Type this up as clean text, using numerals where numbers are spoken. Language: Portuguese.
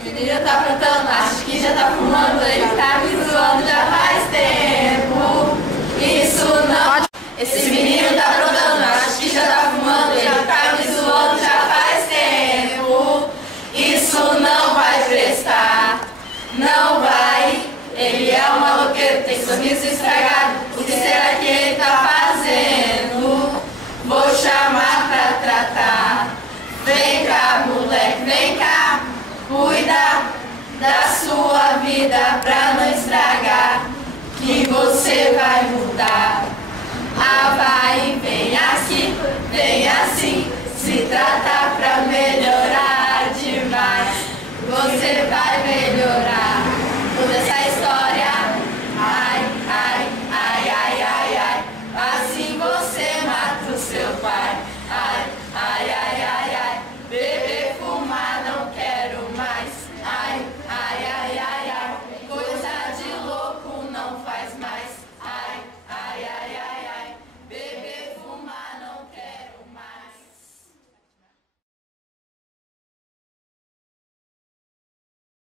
Esse menino tá aprontando, acho que já tá fumando, ele tá me zoando já faz tempo. Isso não. Esse menino tá aprontando, acho que já tá fumando, ele tá me zoando já faz tempo. Isso não vai prestar, não vai. Ele é um maloqueiro, tem sorriso estragado. O que será que ele tá fazendo? Vou chamar pra tratar. Vem cá, moleque, vem cá. Cuida da sua vida pra não estragar, que você vai mudar. Ah, vai.